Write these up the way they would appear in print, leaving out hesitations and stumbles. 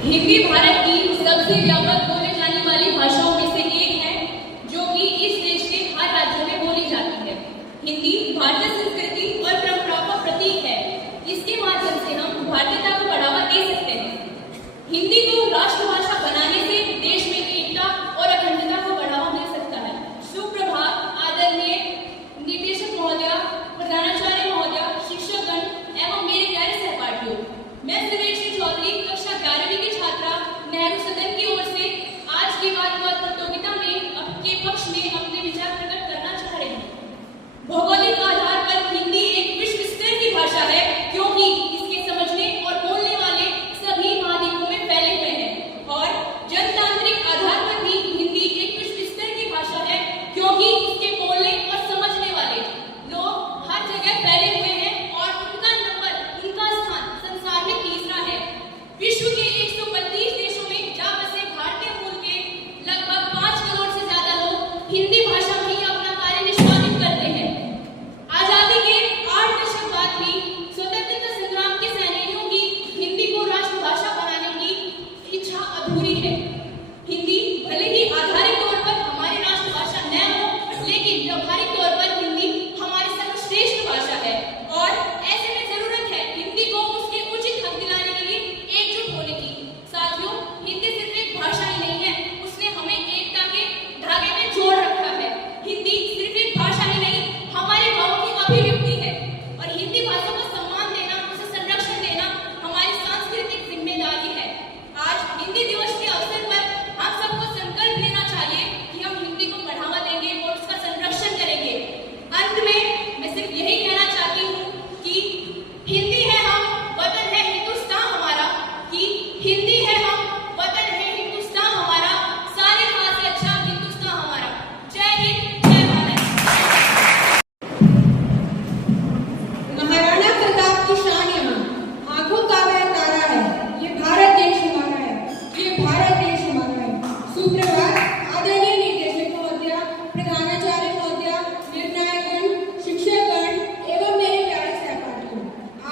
हिंदी भारत की सबसे व्यापक बोले जाने वाली भाषाओं में से एक है, जो कि इस देश के हर राज्य में बोली जाती है। हिंदी भारतीय संस्कृति और परंपराओं का प्रतीक है। इसके माध्यम से हम भारतीयता को बढ़ावा दे सकते हैं। हिंदी को राष्ट्रभाषा बनाने से देश में एकता और अखंडता को बढ़ावा मिल सकता है। सुप्रभात आदरणीय निदेशक महोदय, प्रधानाचार्य महोदय, शिक्षकगण एवं मेरे प्यारे सहपाठियों, मैं सुरेश चौधरी कक्षा 11वीं की छात्रा नेहरू सदन की ओर से आज की वाद विवाद प्रतियोगिता में आपके पक्ष में अपने विचार प्रकट करना चाह रही हूँ। भौगोलिक आधार पर हिंदी एक विश्व स्तर की भाषा है, क्योंकि इसके समझने और बोलने वाले सभी महाद्वीपों में फैले हुए हैं। और जनतांत्रिक आधार पर भी हिंदी एक विश्व स्तर की भाषा है, क्योंकि इसके बोलने और समझने वाले लोग हर जगह फैले हुए हैं और उनका नंबर, उनका स्थान संसार में तीसरा है। विश्व के 132 देशों में जा बसे भारतीय मूल के लगभग 5 करोड़ से ज्यादा लोग हिंदी भाषा में ही अपना कार्य निष्पादित करते हैं। आजादी के 8 दशक बाद भी स्वतंत्रता संग्राम के सैनिकों की हिंदी को राष्ट्रभाषा बनाने की इच्छा अधूरी है। हिंदी भले ही आधारिक तौर पर हमारी राष्ट्रभाषा न हो, लेकिन व्यवहारिक तौर पर हिंदी हमारी सर्वश्रेष्ठ भाषा है और ऐसे में जरूरत है हिंदी को उसके उचित हक दिलाने के लिए एकजुट होने की। साथियों, हिंदी सिर्फ एक भाषा ही नहीं है, उसने हमें एकता के धागे में जोड़ रखा है। हिंदी सिर्फ एक भाषा ही नहीं, हमारे भावों की अभिव्यक्ति है और हिंदी भाषा को सम्मान देना, उसे संरक्षण देना हमारी सांस्कृतिक जिम्मेदारी है। आज हिंदी दिवस के अवसर पर हम सबको संकल्प लेना चाहिए कि हम हिंदी को बढ़ावा देंगे और उसका संरक्षण करेंगे। अंत में मैं सिर्फ यही कहना चाहती हूँ कि हिंदी है हम, वतन है हिंदुस्तान हमारा, कि हिंदी है हम, वतन है हिंदुस्तान हमारा, सारे खास से अच्छा हिंदुस्तान हमारा। जय हिंद, जय भारत। महाराणा प्रताप की शान यहाँ, आंखों का वह तारा है, ये भारत देश हमारा है, ये भारत देश हमारा है। सुप्रभात आदरणीय निदेशक महोदय, प्रधानाचार्य महोदय, निर्णायकगण, शिक्षकगण एवं मेरे प्यारे सहपाठियों,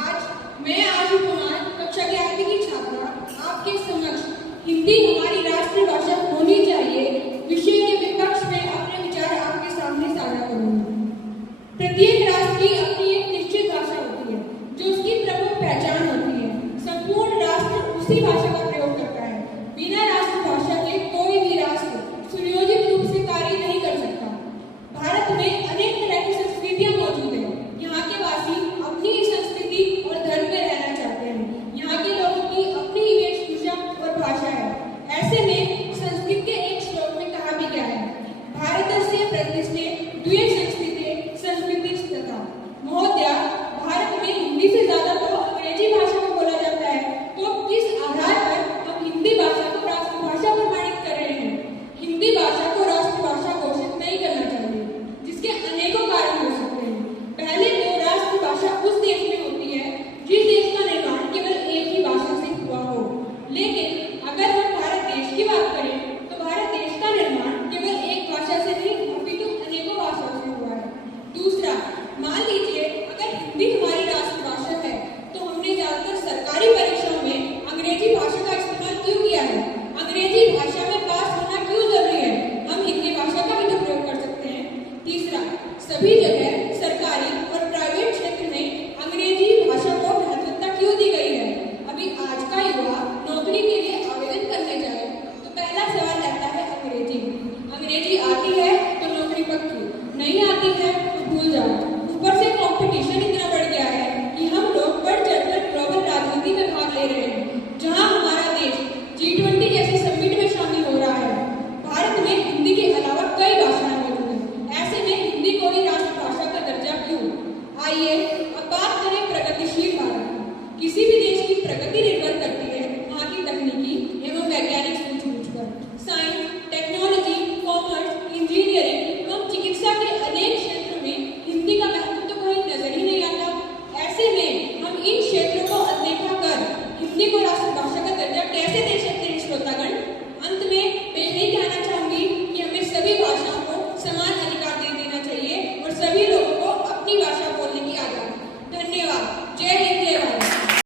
आज मैं आशु कुमार कक्षा 11वीं की छात्रा आपके समक्ष हिंदी हमारी राष्ट्रभाषा होनी चाहिए विषय के विपक्ष में अपने विचार आपके सामने साझा करूंगी। प्रत्येक राष्ट्र की अपनी एक निश्चित भाषा होती है, जो उसकी प्रमुख पहचान होती है। संपूर्ण राष्ट्र उसी भाषा का प्रयोग करता है। बिना राष्ट्रभाषा के कोई भी राष्ट्र सुनियोजित रूप से कार्य नहीं कर सकता। भारत में अनेक तरह की संस्कृतियां मौजूद हैं। यहाँ के वासी अपनी संस्कृति और धर्म में रहना चाहते हैं। यहाँ के लोगों की अपनी वेशभूषा और भाषा है। ऐसे में संस्कृत के एक श्लोक में कहा भी गया है, भारतस्य प्रतिष्ठे द्वे संस्कृते संस्कृतिस्तथा। महोदया, भारत में हिंदी से ज्यादा तो अंग्रेजी भाषा में बोला जाता है, तो किस आधार पर हम हिंदी भाषा को राष्ट्रभाषा प्रमाणित कर रहे हैं? हिंदी भाषा को राष्ट्रभाषा घोषित नहीं करना चाहिए, जिसके अनेकों कारण हो सकते हैं। पहले तो राष्ट्रभाषा उस देश में होती है जिस देश का निर्माण केवल एक ही भाषा से हुआ हो। लेकिन अगर हम भारत देश की बात करें, तो भारत देश का निर्माण केवल एक भाषा से नहीं, अपितु अनेकों भाषाओं से हुआ है। दूसरा, मान लीजिए अगर हिंदी हमारी राष्ट्रभाषा है, तो हमने ज्यादातर सरकारी परीक्षाओं में अंग्रेजी भाषा का इस्तेमाल क्यों किया है? अंग्रेजी भाषा में पास होना क्यों जरूरी है? हम हिंदी भाषा का भी तो प्रयोग कर सकते हैं। तीसरा, सभी जगह सरकारी और प्राइवेट क्षेत्र में अंग्रेजी भाषा को महत्वता क्यों दी गई है? अभी आज का युवा नौकरी के लिए आवेदन करने जाए तो पहला सवाल रहता है अंग्रेजी। अंग्रेजी आती है तो नौकरी पक्की, नहीं आती है तो भूल जाओ। ऊपर से कंपटीशन इतना बढ़ गया है कि हम लोग बढ़ चढ़कर ग्लोबल राजनीति में भाग ले रहे हैं, जहां हमारा देश G20 जैसे समिट में शामिल हो रहा है। भारत में हिंदी के अलावा कई भाषाएं मौजूद हैं। ऐसे में हिंदी को ही राष्ट्रभाषा का दर्जा क्यों? आइए अब बात करें प्रगतिशील भारत की। किसी भी देश की प्रगति